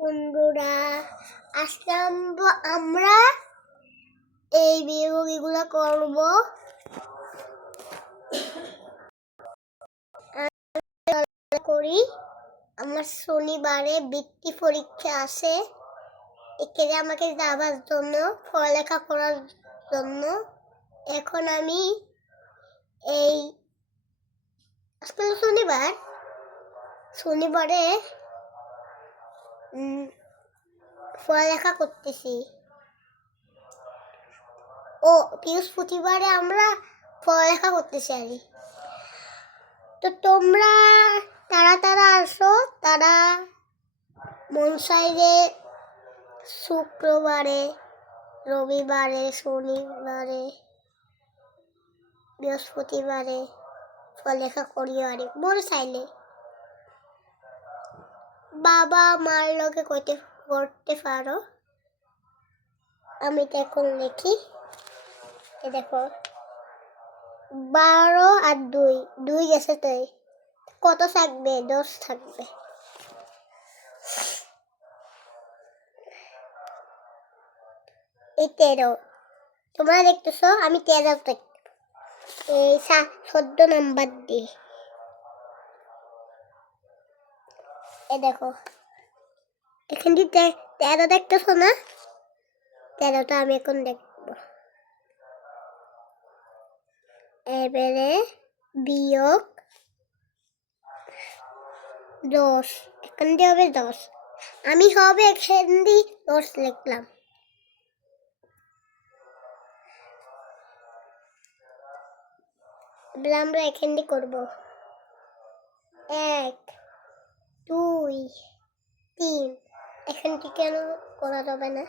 বন্ধুরা আজকে আম- আমরা এই বিয়োগগুলো করব। করি। আমার শনিবারে বৃত্তি পরীক্ষা আছে। এখানে আমাকে যাবার জন্য, পড়ালেখা করার জন্য। এখন আমি এই আজকে শনিবার, শনিবারে পড়ালেখা করতেছি ও বৃহস্পতিবারে আমরা পড়ালেখা করতেছি আর। তো তোমরা তারা তারা আসো, তারা মনসাইরে শুক্রবারে, রবিবারে, শনিবারে, বৃহস্পতিবারে পড়ালেখা করি আর। মন চাইলে বাবা মার লগে করতে করতে পারো। আমি তো এখন লিখি। এ দেখো, বারো আর দুই দুই গেছে তো কত থাকবে? দশ থাকবে। এই তেরো। তোমরা দেখতেছো, আমি তেরো দেখতে এই চোদ্দ নাম্বার দিই। এ দেখো। এখান দিয়ে তেরো দেখতেছো না? তেরোটা আমি এখন দেখব। এবারে বিয়োগ দশ। এখান দিয়ে হবে দশ। আমি হবে এখান দিয়ে দশ লিখলাম। আমরা এখান দিয়ে করব। এক দুই তিন। এখান থেকে কেন করা যাবে না।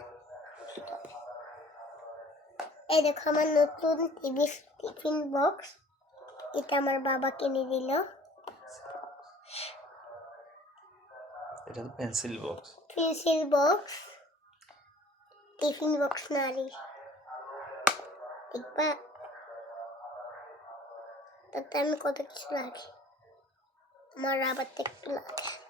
এই দেখো আমার নতুন টিভি টিফিন বক্স। এটা আমার বাবা কিনে দিল। এটা তো pencil box. Pencil box. Tiffin box নারী। দেখবা তাতে আমি কত কিছু লাগে। আমার আবার তো একটু লাগে।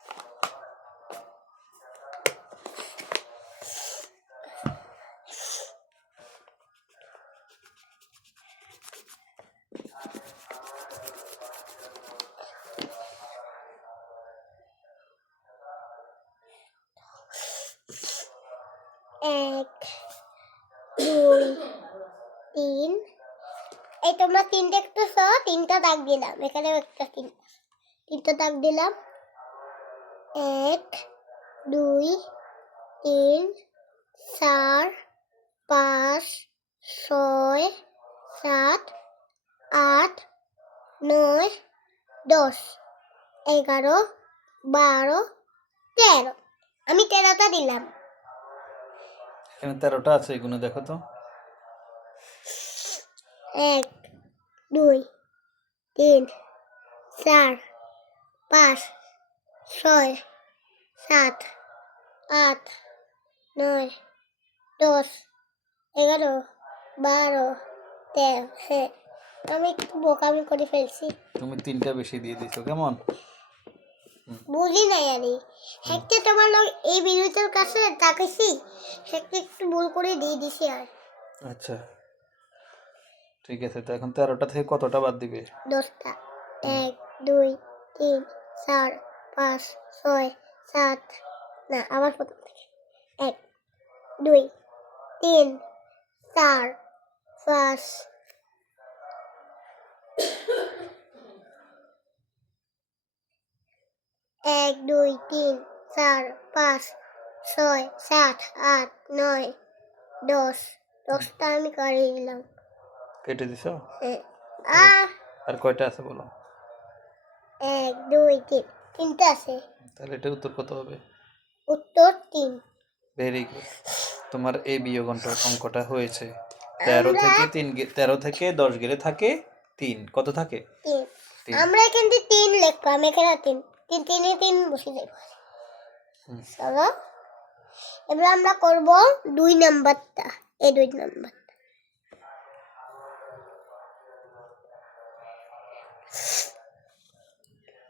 এক, দুই, তিন। এই তোমরা তিন দেখতেছ, তিনটা দাগ দিলাম। এখানে একটা তিন তিনটা দাগ দিলাম। এক, দুই, তিন, চার, পাঁচ, ছয়, সাত, আট, নয়, দশ, এগারো, বারো, তেরো। আমি তেরোটা দিলাম। এখানে তেরোটা আছে এগুলো দেখো তো। এক দুই তিন চার পাঁচ ছয় সাত আট নয় দশ এগারো বারো তেরো হ্যাঁ। আমি একটু বোকামি করে ফেলছি। তুমি তিনটা বেশি দিয়ে দিছো কেমন? বুঝি নাই আরে একটা তোমার লোক এই বিরুদ্ধের কাছে তাকাইছি একটা একটু ভুল করে দিয়ে দিছি আর। আচ্ছা। ঠিক আছে তো এখন তেরোটা থেকে কতটা বাদ দিবে? দশটা। এক দুই তিন চার পাঁচ ছয় সাত না আবার প্রথম থেকে। এক দুই তিন চার পাঁচ এক দুই তিন চার পাঁচ ছয় সাত আট নয় দশ। দশটা আমি করে দিলাম। কেটে দিছো? হ্যাঁ। আহ আর? কয়টা আছে বলো? এক দুই তিন। তিনটা আছে। তাহলে এটা উত্তর কত হবে? উত্তর তিন। ভেরি গুড তোমার এই বিয়োগ অঙ্ক- অঙ্কটা হয়েছে। তেরো থেকে তিন তেরো থেকে দশ গেলে থাকে তিন। কত থাকে? আমরা এখান থেকে তিন লিখলাম এখানে তিন। তিন তিনে তিন বসে হুম। চলো। এবার আমরা করব দুই নাম্বারটা এই দুই নাম্বার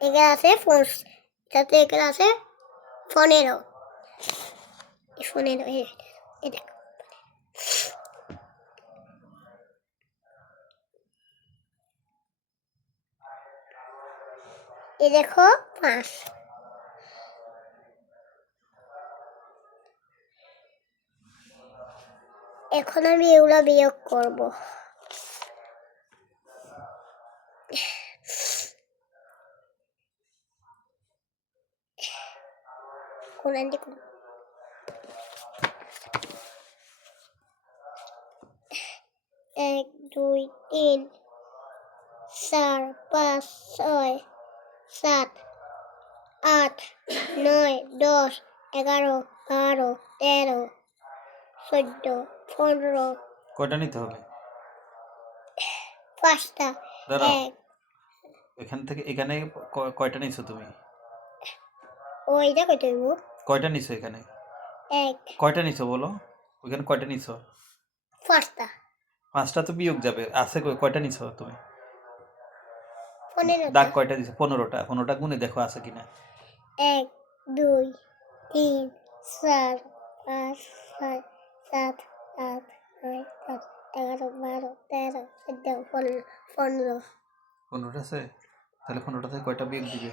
এখানে আছে ফোর সাথে এখানে আছে পনেরো এই পনেরো এ এ দেখো। এ দেখো পাঁচ এখন আমি এগুলো বিয়োগ করব। কোন আন্টি কোন এক, দুই, তিন, চার, পাঁচ, ছয় সাত আট নয় দশ এগারো বারো তেরো চোদ্দ পনেরো। কয়টা নিতে হবে? পাঁচটা। এক। এখান থেকে এখানে কয়টা নিছো তুমি? ওইটা কত হইব কয়টা নিছো এখানে? এক। কয়টা নিছো বলো? ওইখানে কয়টা নিছো? পাঁচটা। পাঁচটা তো বিয়োগ যাবে। আছে কয়- কয়টা নিছো তুমি? দাগ কয়টা দিছে? পনেরোটা। পনেরোটা গুনে দেখো আছে কিনা। এক দুই তিন চার পাঁচ ছয় সাত আট নয় দশ এগারো বারো তেরো চোদ্দ পনেরো পনেরো। পনেরোটা আছে? তাহলে পনেরোটা থেকে কয়টা বিয়োগ দিবে?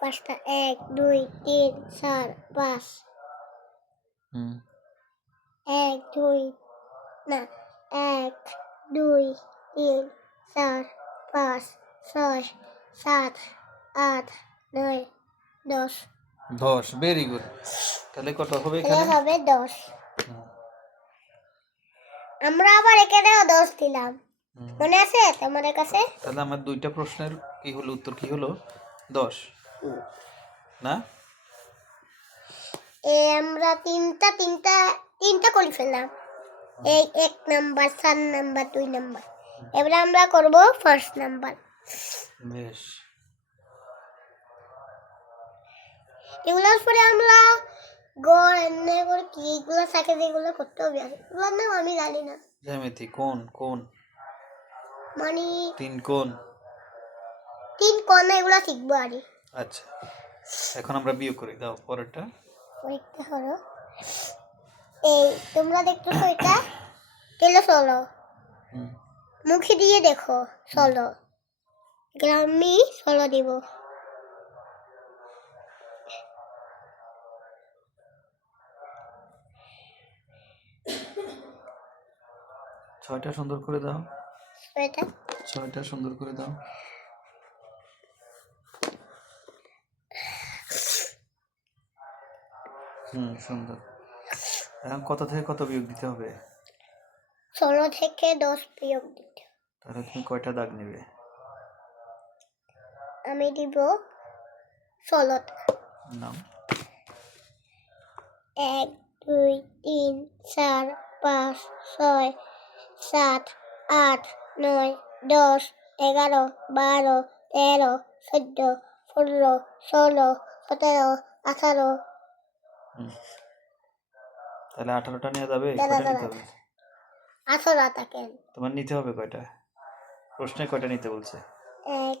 পাঁচটা এক দুই তিন চার পাঁচ। হুম। এক দুই না এক দুই তিন চার পাঁচ। ছয় সাত আট নয় দশ। দশ ভেরি গুড তাহলে কত হবে এখানে? হবে দশ। আমরা আবার এখানেও দশ দিলাম। মনে আছে তোমাদের কাছে? তাহলে আমার দুইটা প্রশ্নের কি হলো? উত্তর কি হলো? দশ। না? এ আমরা তিনটা তিনটা তিনটা করে ফেললাম। এই এক নাম্বার চার নাম্বার দুই নাম্বার। এবারে আমরা করব ফার্স্ট নাম্বার বেশ। এগুলোর পরে আমরা গড় এমনি করে কি এগুলো থাকে যেগুলো করতে হবে। আর এগুলোর নাম আমি জানি না। জ্যামিতি কোন কোন মানে তিন কোন তিন কর্না এগুলো শিখব আর আচ্ছা। এখন আমরা বিয়োগ করি দাও পরেরটা। পরীক্ষা হলো এই তোমরা দেখতেছো এটা? চলো হুম। মুখে দিয়ে দেখো চলো আমি চলো দিব ছয়টা সুন্দর করে দাও। এটা ছয়টা সুন্দর করে দাও। হুম সুন্দর। এখন কত থেকে কত বিয়োগ দিতে হবে? ষোলো থেকে দশ বিয়োগ দিতে তাহলে তুমি কয়টা দাগ নেবে? আমি দিব ষোলোটা নাও। এক দুই তিন চার পাঁচ ছয় সাত আট নয় দশ এগারো বারো তেরো চোদ্দ পনেরো ষোলো সতেরো আঠারো। তাহলে আঠারোটা নিয়ে যাবে দাঁড়া, কয়টা নিতে আঠারো তোমার নিতে হবে কয়টা? প্রশ্নে কয়টা নিতে বলছে? এক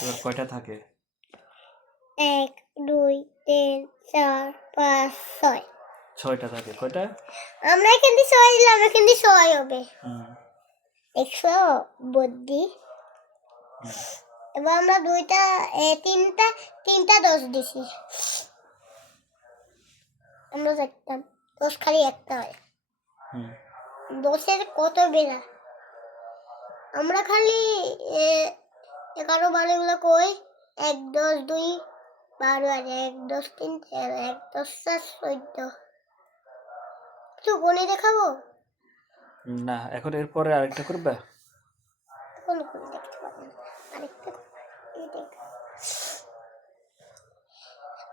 এবার কয়টা থাকে? এক দুই তিন চার পাঁচ ছয়। ছয়টা থাকে। কয়টা? আমরা এখান দিয়ে ছয় দিলাম এখান দিয়ে ছয় হবে। একশো বুদ্ধি এবার আমরা দুইটা এ, তিনটা তিনটা দশ দিছি। আমরা দেখতাম দশ খালি একটা হয়। দশের কত বেলা? আমরা খালি এগারো বারো এগুলো কই? এক দশ দুই বারো আর এক দশ তিন তেরো এক দশ চার চোদ্দ। একটু গণে দেখাবো? না এখন এরপরে আরেকটা করবে? কোন কোন দেখতে পাবো না। আরেকটা এই দেখ।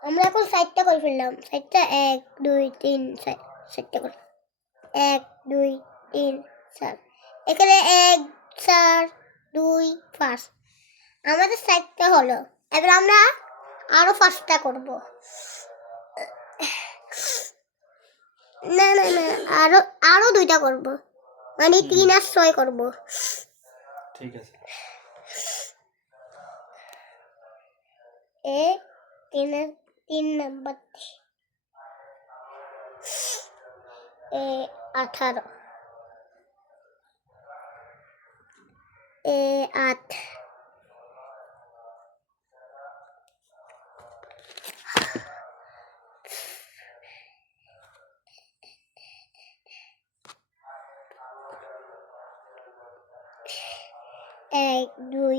আমরা এখন সাইডটা করে ফেললাম। সাইডটা এক দুই তিন চার সাইডটা করে। এক দুই তিন চার। এখানে এক চার দুই পাঁচ। আমাদের সাইডটা হলো। এবার আমরা আরও পাঁচটা করব। না না না আরও আরও দুইটা করব। মানে তিন আর ছয় করব। ঠিক আছে। এ তিন তিন নাম্বার এ আঠারো। এ আট এক দুই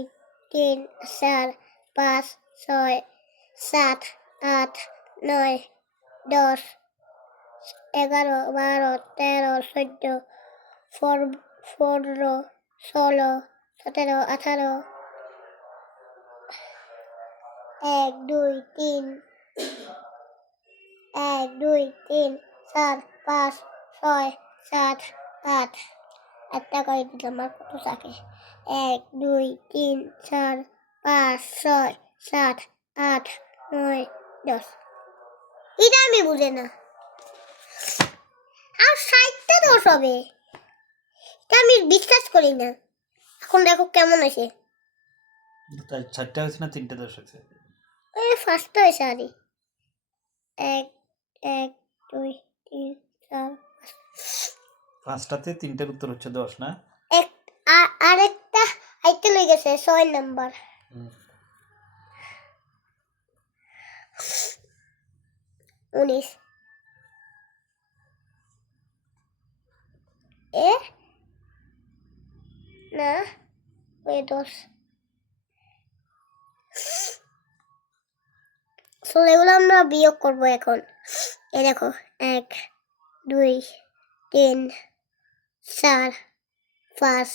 তিন চার পাঁচ ছয় সাত আট নয় দশ এগারো বারো তেরো চোদ্দ পর- পনেরো, ষোলো, সতেরো, আঠারো, এক, দুই, তিন, এক, দুই, তিন, চার, পাঁচ, ছয়, সাত, আট। একটা করে দিলাম, আর কত থাকে? এক, দুই, তিন, চার, পাঁচ, ছয়, সাত, আট, নয়, দশ। এটা আমি বুঝে না। আর ষাটটা দশ হবে। আমি বিশ্বাস করি না। এখন দেখো কেমন আছে। তাই চারটে হয়েছে না তিনটে দশ হয়েছে? এই ফার্স্টটা হয়েছে আরে। এক এক দুই তিন চার পাঁচটাতে তিনটের উত্তর হচ্ছে দশ না? এক আর আরেকটা আইতে লই গেছে ছয় নাম্বার। উনিশ এ না ওই দশ সো এগুলো আমরা বিয়োগ করব এখন। এ দেখো এক দুই তিন চার পাঁচ।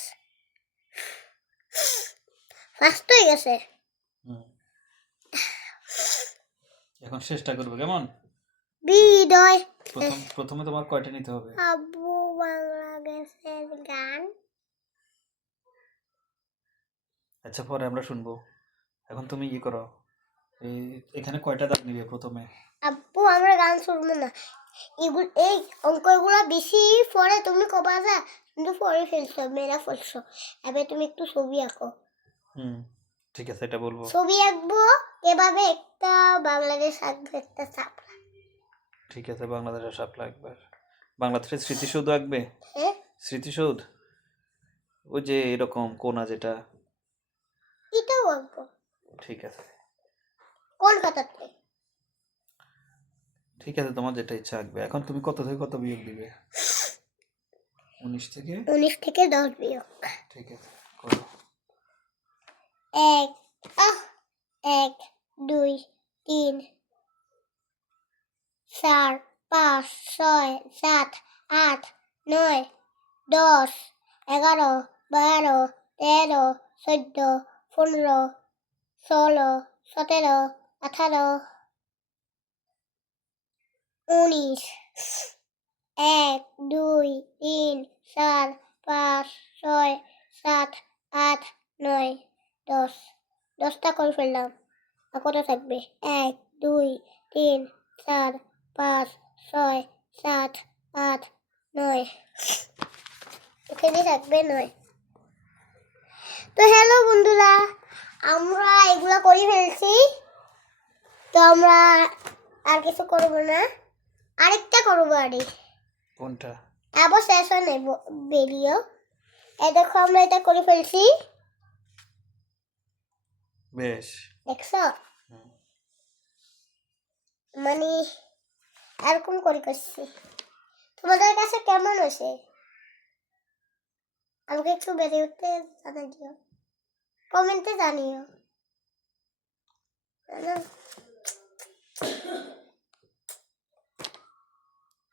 ফার্স্ট হয়ে গেছে। এখন শেষটা করবে কেমন? বিদয়। প্রথম প্রথমে তোমার কয়টা নিতে হবে? আব্বু বাংলাদেশের গান। আচ্ছা পরে আমরা শুনব। এখন তুমি ইয়ে করো। এই এখানে কয়টা দাগ নিবে প্রথমে? আব্বু আমরা গান শুনব না। এগুলো এই অঙ্কগুলো বেশি পরে তুমি কবা যা কিন্তু পরে ফেলছো মেয়েরা ফেলছো। এবার তুমি একটু ছবি আঁকো। হুম ঠিক আছে এটা বলব। ছবি আঁকবো এভাবে একটা বাংলাদেশ আঁকবো একটা চাপ ঠিক আছে বাংলাদেশের সাপলা একবার। বাংলাদেশের স্মৃতিসৌধ আঁকবে? হ্যাঁ। স্মৃতিসৌধ? ওই যে এরকম কোনা যেটা। এটাও আঁকবো ঠিক আছে। কোন খাতাতে ঠিক আছে তোমার যেটা ইচ্ছা আঁকবে এখন তুমি কত থেকে কত বিয়োগ দিবে? উনিশ থেকে? উনিশ থেকে দশ বিয়োগ। ঠিক আছে করো। এক আহ এক দুই তিন চার পাঁচ ছয় সাত আট নয় দশ এগারো বারো তেরো চোদ্দ পনেরো, ষোলো, সতেরো, আঠারো, উনিশ, এক, দুই, তিন, চার, পাঁচ, ছয়, সাত, আট, নয়, দশ। দশটা করে ফেললাম। কত থাকবে? এক, দুই, তিন, চার, পাঁচ, ছয়, সাত, আট, নয়। এখানে থাকবে নয়। তো হ্যালো বন্ধুরা আমরা এগুলো করে ফেলছি। তো আমরা আর কিছু করব না। আরেকটা করব আরে। কোনটা? আবার শেষ হয় নাই বেরিয়েও এই দেখো আমরা এটা করে ফেলছি। বেশ। দেখছ। মানে এরকম করে করছি? তোমাদের কাছে কেমন হয়েছে? আমাকে একটু বেড়ে উঠতে জানাই দিও। কমেন্টে জানিও জানো?